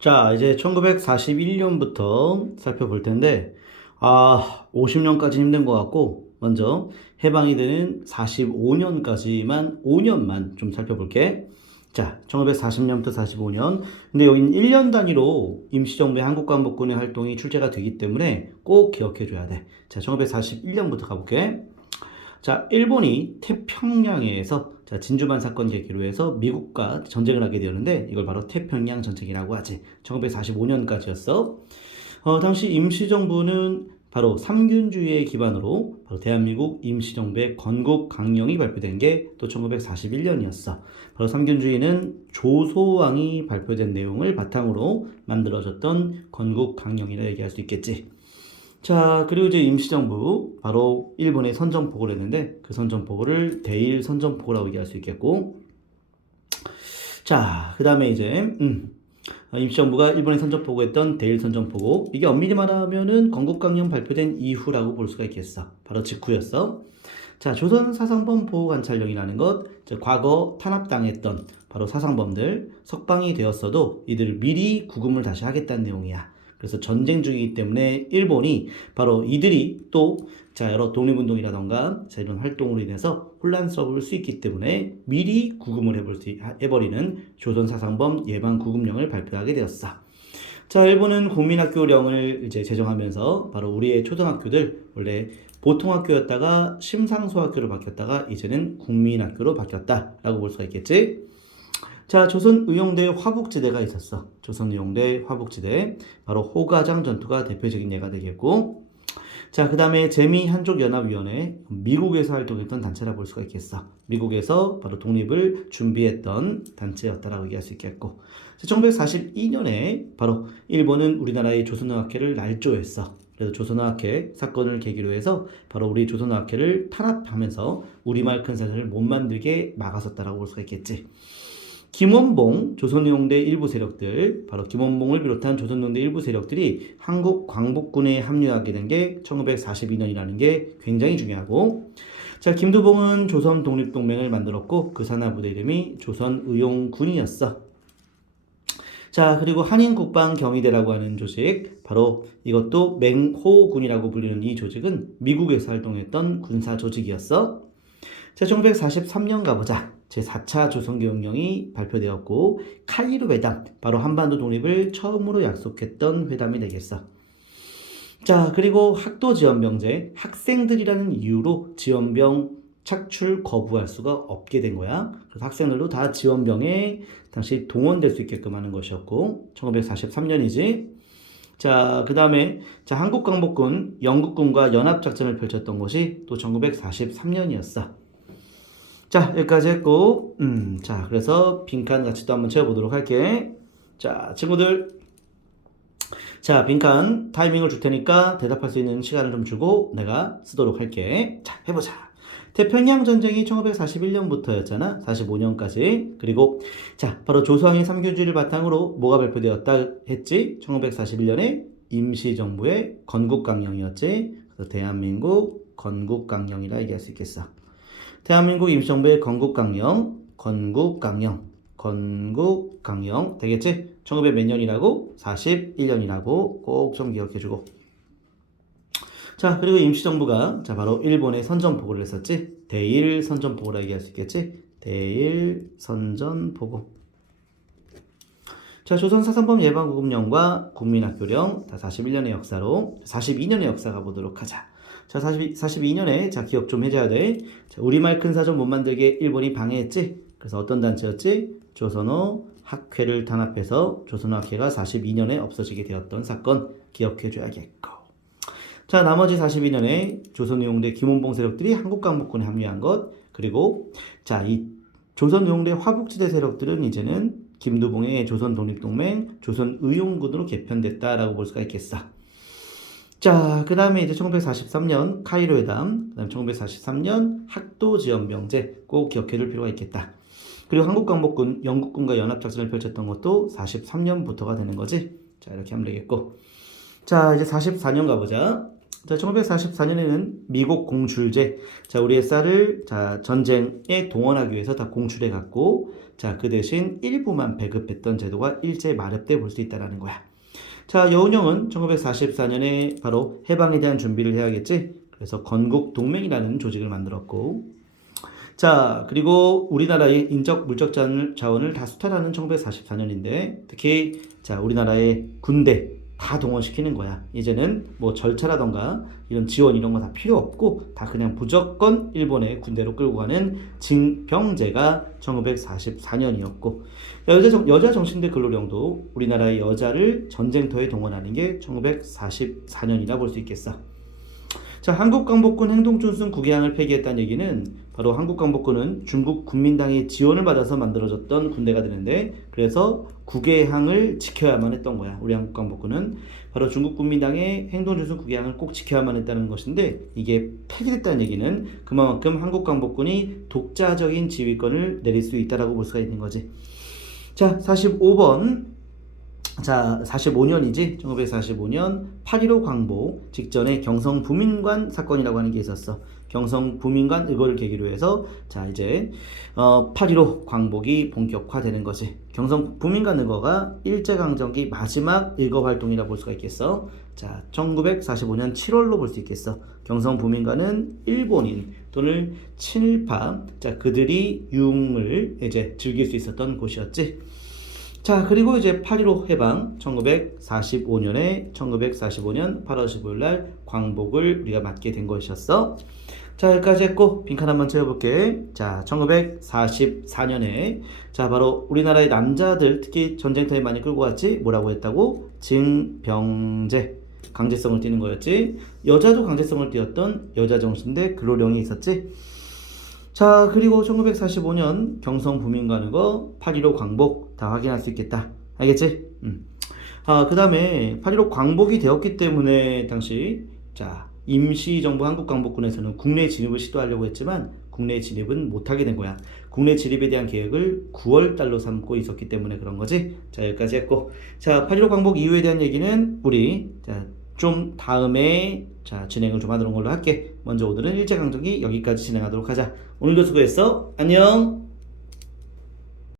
자, 이제 1941년부터 살펴볼 텐데, 50년까지 힘든 것 같고, 먼저 해방이 되는 45년까지만, 5년만 좀 살펴볼게. 자, 1940년부터 45년. 근데 여기는 1년 단위로 임시정부의 한국관복군의 활동이 출제가 되기 때문에 꼭 기억해 줘야 돼. 자, 1941년부터 가볼게. 자, 일본이 태평양에서 진주만 사건 계기로 해서 미국과 전쟁을 하게 되었는데 이걸 바로 태평양 전쟁이라고 하지. 1945년까지였어. 당시 임시정부는 바로 삼균주의의 기반으로 바로 대한민국 임시정부의 건국강령이 발표된 게 또 1941년이었어. 바로 삼균주의는 조소왕이 발표된 내용을 바탕으로 만들어졌던 건국강령이라 얘기할 수 있겠지. 자, 그리고 이제 임시정부, 바로 일본의 선전포고를 했는데 그 선전포고를 대일 선전포고라고 얘기할 수 있겠고, 자, 그 다음에 이제 임시정부가 일본에 선전포고했던 대일 선전포고, 이게 엄밀히 말하면은 건국강령 발표된 이후라고 볼 수가 있겠어. 바로 직후였어. 자, 조선 사상범 보호관찰령이라는 것, 과거 탄압당했던 바로 사상범들 석방이 되었어도 이들을 미리 구금을 다시 하겠다는 내용이야. 그래서 전쟁 중이기 때문에 일본이 바로 이들이 또 여러 독립운동이라던가 이런 활동으로 인해서 혼란스러울 수 있기 때문에 미리 구금을 해버리는 조선사상범 예방구금령을 발표하게 되었어. 자, 일본은 국민학교령을 이제 제정하면서 바로 우리의 초등학교들 원래 보통학교였다가 심상소학교로 바뀌었다가 이제는 국민학교로 바뀌었다라고 볼 수가 있겠지. 자, 조선의용대 화북지대가 있었어. 조선의용대 화북지대. 바로 호가장 전투가 대표적인 예가 되겠고. 자, 그 다음에 재미한족연합위원회. 미국에서 활동했던 단체라 볼 수가 있겠어. 미국에서 바로 독립을 준비했던 단체였다라고 얘기할 수 있겠고. 1942년에 바로 일본은 우리나라의 조선의학회를 날조했어. 그래서 조선의학회 사건을 계기로 해서 바로 우리 조선의학회를 탄압하면서 우리말 큰 사전을 못 만들게 막았었다라고 볼 수가 있겠지. 김원봉, 조선의용대 일부 세력들, 바로 김원봉을 비롯한 조선의용대 일부 세력들이 한국 광복군에 합류하게 된 게 1942년이라는 게 굉장히 중요하고, 자, 김두봉은 조선 독립동맹을 만들었고 그 산하부대 이름이 조선의용군이었어. 자, 그리고 한인국방경위대라고 하는 조직, 바로 이것도 맹호군이라고 불리는 이 조직은 미국에서 활동했던 군사 조직이었어. 자, 1943년 가보자. 제4차 조선교육령이 발표되었고 카이로 회담, 바로 한반도 독립을 처음으로 약속했던 회담이 되겠어. 자, 그리고 학도지원병제, 학생들이라는 이유로 지원병 착출 거부할 수가 없게 된 거야. 그래서 학생들도 다 지원병에 당시 동원될 수 있게끔 하는 것이었고 1943년이지. 자, 그 다음에 한국광복군, 영국군과 연합작전을 펼쳤던 것이 또 1943년이었어. 자, 여기까지 했고, 자, 그래서 빈칸 같이 또 한번 채워보도록 할게. 자, 친구들. 자, 빈칸 타이밍을 줄 테니까 대답할 수 있는 시간을 좀 주고 내가 쓰도록 할게. 자, 해보자. 태평양 전쟁이 1941년부터였잖아. 45년까지. 그리고 자, 바로 조선의 삼균주의를 바탕으로 뭐가 발표되었다 했지? 1941년에 임시정부의 건국강령이었지. 그래서 대한민국 건국강령이라 얘기할 수 있겠어. 대한민국 임시정부의 건국강령 되겠지? 1900 몇 년이라고? 41년이라고 꼭 좀 기억해주고. 자, 그리고 임시정부가 바로 일본의 선전포고를 했었지? 대일 선전포고라 얘기할 수 있겠지? 대일 선전포고. 자, 조선 사상범 예방구금령과 국민학교령 다 41년의 역사로 42년의 역사 가보도록 하자. 자, 42년에 기억 좀 해줘야 돼. 자, 우리말 큰 사전 못 만들게 일본이 방해했지? 그래서 어떤 단체였지? 조선어 학회를 탄압해서 조선어학회가 42년에 없어지게 되었던 사건 기억해줘야겠고. 자, 나머지 42년에 조선의용대 김원봉 세력들이 한국광복군에 합류한 것, 그리고 이 조선의용대 화북지대 세력들은 이제는 김두봉의 조선독립동맹, 조선의용군으로 개편됐다라고 볼 수가 있겠어. 자, 그 다음에 이제 1943년 카이로 회담, 그 다음 1943년 학도지원병제 꼭 기억해둘 필요가 있겠다. 그리고 한국광복군, 영국군과 연합작전을 펼쳤던 것도 43년부터가 되는 거지. 자, 이렇게 하면 되겠고. 자, 이제 44년 가보자. 자, 1944년에는 미국 공출제. 자, 우리의 쌀을 자, 전쟁에 동원하기 위해서 다 공출해 갖고 자, 그 대신 일부만 배급했던 제도가 일제 말엽 때 볼 수 있다라는 거야. 자, 여운형은 1944년에 바로 해방에 대한 준비를 해야겠지. 그래서 건국 동맹이라는 조직을 만들었고, 자, 그리고 우리나라의 인적 물적 자원을 다 수탈하는 1944년인데 특히 자, 우리나라의 군대 다 동원시키는 거야. 이제는 뭐 절차라던가 이런 지원 이런 거 다 필요 없고 다 그냥 무조건 일본의 군대로 끌고 가는 징병제가 1944년이었고 여자 정신대 근로령도 우리나라의 여자를 전쟁터에 동원하는 게 1944년이라 볼 수 있겠어. 자, 한국광복군 행동준순 국외항을 폐기했다는 얘기는 바로 한국광복군은 중국 국민당의 지원을 받아서 만들어졌던 군대가 되는데 그래서 국외항을 지켜야만 했던 거야. 우리 한국광복군은 바로 중국 국민당의 행동준순 국외항을 꼭 지켜야만 했다는 것인데 이게 폐기됐다는 얘기는 그만큼 한국광복군이 독자적인 지휘권을 내릴 수 있다라고 볼 수가 있는 거지. 자, 45번. 자, 45년이지. 1945년 8.15 광복 직전에 경성 부민관 사건이라고 하는 게 있었어. 경성 부민관 의거를 계기로 해서 자, 이제 8.15 광복이 본격화되는 거지. 경성 부민관 의거가 일제강점기 마지막 의거 활동이라 볼 수가 있겠어. 자, 1945년 7월로 볼 수 있겠어. 경성 부민관은 일본인 또는 친일파 자, 그들이 유흥을 이제 즐길 수 있었던 곳이었지. 자, 그리고 이제 8.15 해방 1945년에 1945년 8월 15일 날 광복을 우리가 맞게 된 것이었어. 자, 여기까지 했고 빈칸 한번 채워볼게. 자, 1944년에 자, 바로 우리나라의 남자들 특히 전쟁터에 많이 끌고 왔지. 뭐라고 했다고? 징병제. 강제성을 띠는 거였지. 여자도 강제성을 띠었던 여자정신대 근로령이 있었지. 자, 그리고 1945년 경성 부민관 의거 8.15 광복 다 확인할 수 있겠다. 알겠지? 그 다음에 8.15 광복이 되었기 때문에 당시 자, 임시정부 한국광복군에서는 국내 진입을 시도하려고 했지만 국내 진입은 못하게 된 거야. 국내 진입에 대한 계획을 9월 달로 삼고 있었기 때문에 그런 거지. 자, 여기까지 했고 자, 8.15 광복 이후에 대한 얘기는 우리 자, 좀 다음에 자, 진행을 좀 하도록 걸로 할게. 먼저 오늘은 일제강점기 여기까지 진행하도록 하자. 오늘도 수고했어. 안녕.